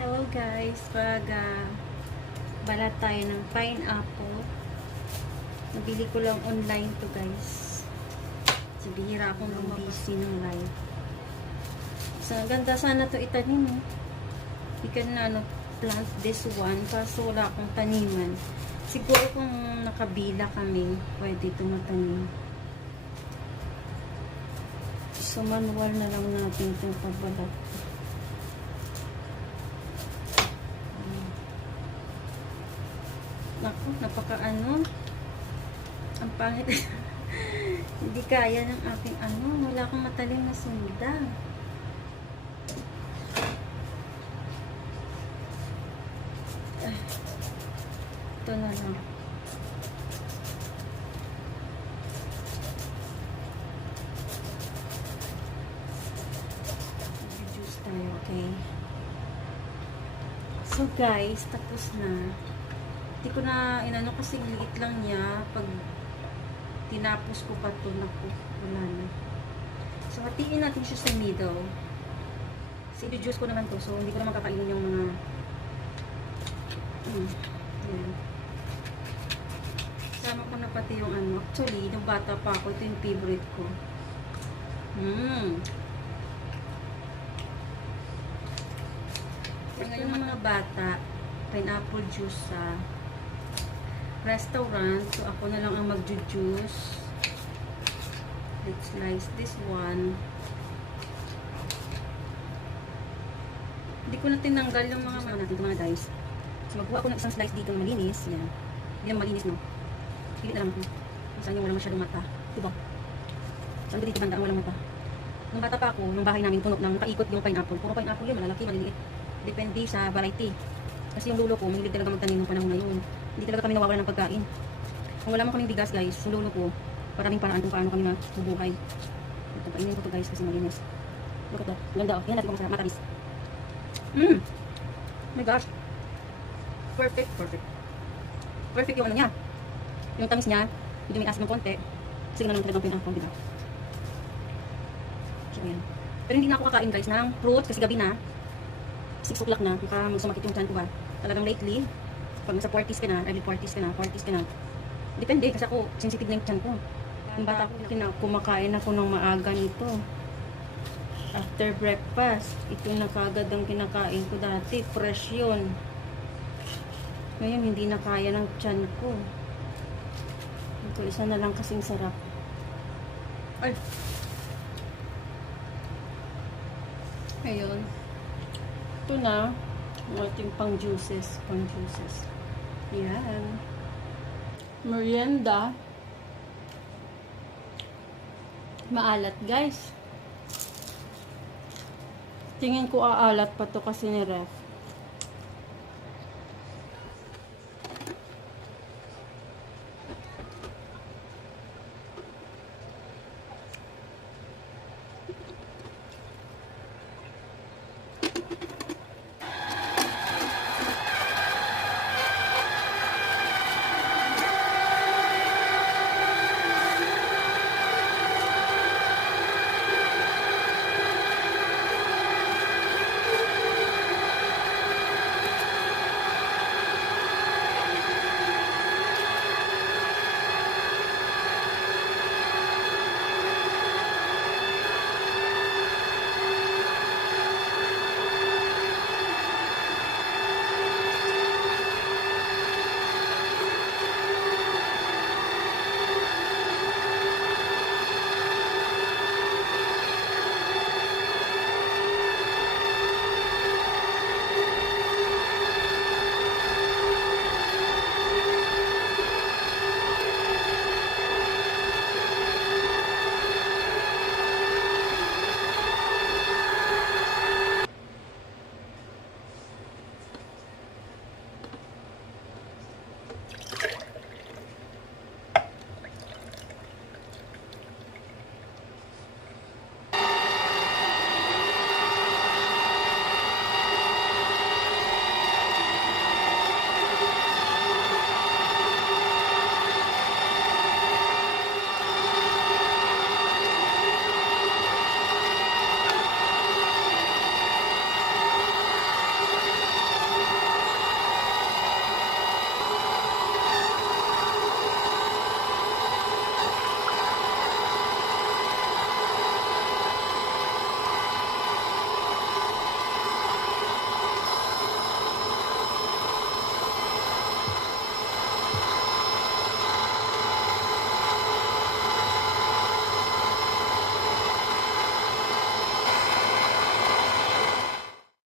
Hello guys, balat tayo ng pineapple. Nabili ko lang online to guys. So bihira akong busy ng live. So ganda sana to itanim. We can plant this one kaso wala akong taniman. Siguro kung nakabila kami, pwede ito matanim. So manual na lang natin itong pagbalat. Naku, ang pangit. Hindi kaya ng aking wala akong matalim na sunda. Ito na lang. Juice tayo, okay? So guys, tapos na. Hindi ko na inano kasi liit lang niya. Pag tinapos ko pa ito, naku, wala na. So, hatiin natin siya sa middle. Kasi i-juice ko naman to. So, hindi ko naman kakainin yung mga yan. Sama ko na pati yung Actually, nung bata pa ako, ito yung favorite ko. Ngayon mga bata, pineapple juice sa restaurant. So, ako na lang ang mag-juice. Let's slice this one. Hindi ko na tinanggal yung mga natin, mga guys. So, magkuha ko ng isang slice dito na malinis. Yan. Hindi naman malinis, no? Pilit na lang ako. Saan yung walang masyadong mata. Diba? Saan ba dito banda ang walang mata? Nung bata pa ako, nung bahay namin, puno ng nakaikot yung pineapple. Puro pineapple yun, malalaki, maliliit. Depende sa variety. Kasi yung lulo ko, mahilig talaga magtanim ng panahon na yun. Hindi talaga kami nawawala ng pagkain. Kung wala mo kaming bigas guys, yung lolo ko, maraming paraan kung paano kami mabubuhay. Ito, kainin ko to guys kasi malinis. Look at that. Ganda oh. Yan natin kung masarap. Matamis. Oh my gosh. Perfect. Perfect yung niya. Yung tamis niya, medyo may asin ng konti. Kasi gano'n talagang pineapple, diba? So, yan. Pero hindi na ako kakain guys ng fruit kasi gabi na. 6 o'clock na. Baka magsumakit yung chan ko ba. Talagang lately, pag nasa 40s ka na, early 40s ka na. Depende, kasi ako, sensitive na yung chan ko. Yung bata ko, kumakain ako ng maaga nito. After breakfast, ito na kagad ang kinakain ko dati. Fresh yun. Ngayon, hindi na kaya ng chan ko. Ito, isa na lang kasing sarap. Ay! Ayun. Ito na. Ang ating pang juices. Yan. Merienda. Maalat guys. Tingin ko aalat pa to kasi ni ref.